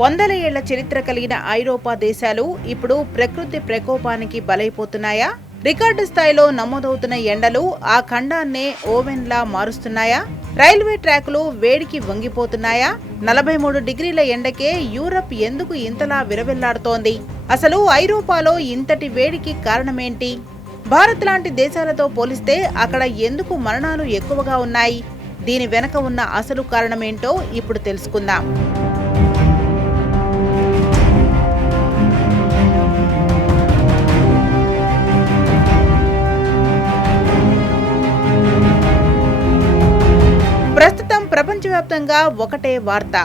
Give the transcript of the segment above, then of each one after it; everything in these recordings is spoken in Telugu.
వందల ఏళ్ల చరిత్ర కలిగిన ఐరోపా దేశాలు ఇప్పుడు ప్రకృతి ప్రకోపానికి బలైపోతున్నాయా? రికార్డు స్థాయిలో నమోదవుతున్న ఎండలు ఆ ఖండాన్నే ఓవెన్లా మారుస్తున్నాయా? రైల్వే ట్రాకులు వేడికి వంగిపోతున్నాయా? 43 డిగ్రీల ఎండకే యూరప్ ఎందుకు ఇంతలా విరవిల్లాడుతోంది? అసలు ఐరోపాలో ఇంతటి వేడికి కారణమేంటి? భారత్ లాంటి దేశాలతో పోలిస్తే అక్కడ ఎందుకు మరణాలు ఎక్కువగా ఉన్నాయి? దీని వెనక ఉన్న అసలు కారణమేంటో ఇప్పుడు తెలుసుకుందాం. ప్రస్తుతం ప్రపంచవ్యాప్తంగా ఒకటే వార్త.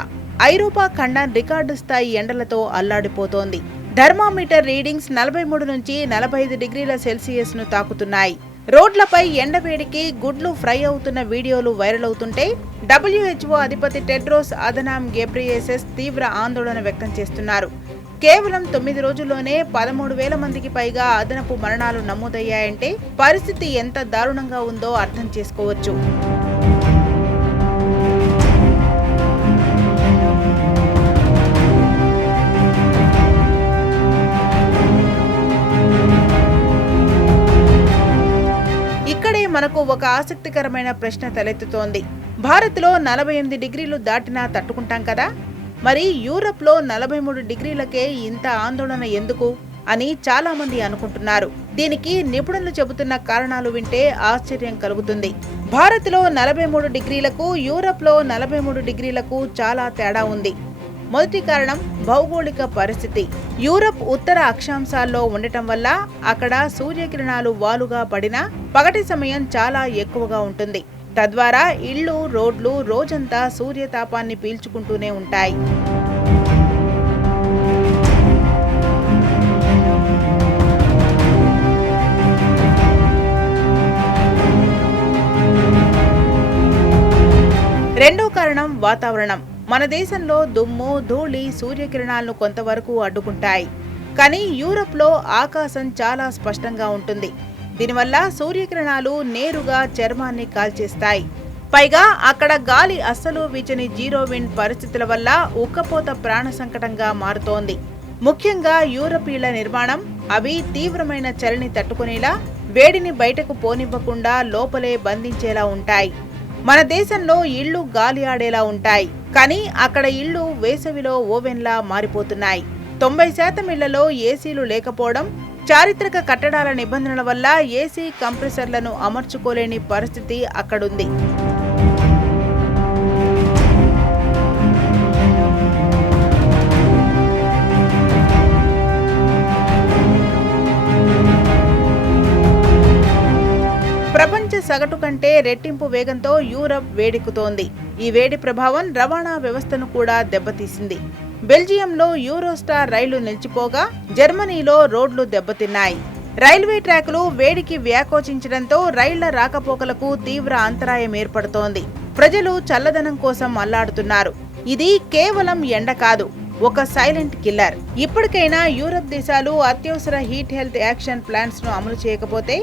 ఐరోపా ఖండం రికార్డు స్థాయి ఎండలతో అల్లాడిపోతోంది. థర్మామీటర్ రీడింగ్స్ 43 నుంచి 45 డిగ్రీల సెల్సియస్ ను తాకుతున్నాయి. రోడ్లపై ఎండవేడికి గుడ్లు ఫ్రై అవుతున్న వీడియోలు వైరల్ అవుతుంటే WHO అధిపతి టెడ్రోస్ అధనామ్ గెబ్రియేసస్ తీవ్ర ఆందోళన వ్యక్తం చేస్తున్నారు. కేవలం 9 రోజుల్లోనే 13,000 మందికి పైగా అదనపు మరణాలు నమోదయ్యాయంటే పరిస్థితి ఎంత దారుణంగా ఉందో అర్థం చేసుకోవచ్చు. మనకు ఒక ఆసక్తికరమైన ప్రశ్న తలెత్తుతోంది. భారత్లో 48 డిగ్రీలు దాటినా తట్టుకుంటాం కదా, మరి యూరప్లో 43 డిగ్రీలకే ఇంత ఆందోళన ఎందుకు అని చాలా మంది అనుకుంటున్నారు. దీనికి నిపుణులు చెబుతున్న కారణాలు వింటే ఆశ్చర్యం కలుగుతుంది. భారత్లో 43 డిగ్రీలకు యూరప్లో 43 డిగ్రీలకు చాలా తేడా ఉంది. మొదటి కారణం భౌగోళిక పరిస్థితి. యూరప్ ఉత్తర అక్షాంశాల్లో ఉండటం వల్ల అక్కడ సూర్యకిరణాలు వాలుగా పడినా పగటి సమయం చాలా ఎక్కువగా ఉంటుంది. తద్వారా ఇళ్లు, రోడ్లు రోజంతా సూర్యతాపాన్ని పీల్చుకుంటూనే ఉంటాయి. రెండో కారణం వాతావరణం. మన దేశంలో దుమ్ము, ధూళి సూర్యకిరణాలను కొంతవరకు అడ్డుకుంటాయి. కానీ యూరప్లో ఆకాశం చాలా స్పష్టంగా ఉంటుంది. దీనివల్ల సూర్యకిరణాలు నేరుగా చర్మాన్ని కాల్చేస్తాయి. పైగా అక్కడ గాలి అస్సలు వీచని జీరో విండ్ పరిస్థితుల వల్ల ఉక్కపోత ప్రాణ సంకటంగా మారుతోంది. ముఖ్యంగా యూరపీయుల నిర్మాణం అవి తీవ్రమైన చలిని తట్టుకునేలా, వేడిని బయటకు పోనివ్వకుండా లోపలే బంధించేలా ఉంటాయి. మన దేశంలో ఇళ్లు గాలి ఆడేలా ఉంటాయి. కానీ అక్కడ ఇళ్లు వేసవిలో ఓవెన్లా మారిపోతున్నాయి. 90% ఇళ్లలో ఏసీలు లేకపోవడం, చారిత్రక కట్టడాల నిబంధనల వల్ల ఏసీ కంప్రెసర్లను అమర్చుకోలేని పరిస్థితి అక్కడుంది. ప్రపంచ సగటు కంటే రెట్టింపు వేగంతో యూరప్ వేడెక్కుతోంది. ఈ వేడి ప్రభావం రవాణా వ్యవస్థను కూడా దెబ్బతీసింది. బెల్జియంలో యూరోస్టార్ రైళ్లు నిలిచిపోగా జర్మనీలో రోడ్లు దెబ్బతిన్నాయి. రైల్వే ట్రాకులు వేడికి వ్యాకోచించడంతో రైళ్ల రాకపోకలకు తీవ్ర అంతరాయం ఏర్పడుతోంది. ప్రజలు చల్లదనం కోసం అల్లాడుతున్నారు. ఇది కేవలం ఎండ కాదు, ఒక సైలెంట్ కిల్లర్. ఇప్పటికైనా యూరప్ దేశాలు అత్యవసర హీట్ హెల్త్ యాక్షన్ ప్లాన్స్ ను అమలు చేయకపోతే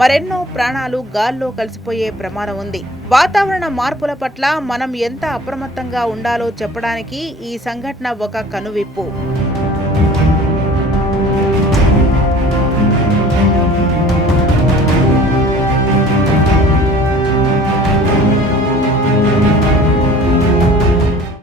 మరెన్నో ప్రాణాలు గాల్లో కలిసిపోయే ప్రమాదం ఉంది. వాతావరణ మార్పుల పట్ల మనం ఎంత అప్రమత్తంగా ఉండాలో చెప్పడానికి ఈ సంఘటన ఒక కనువిప్పు.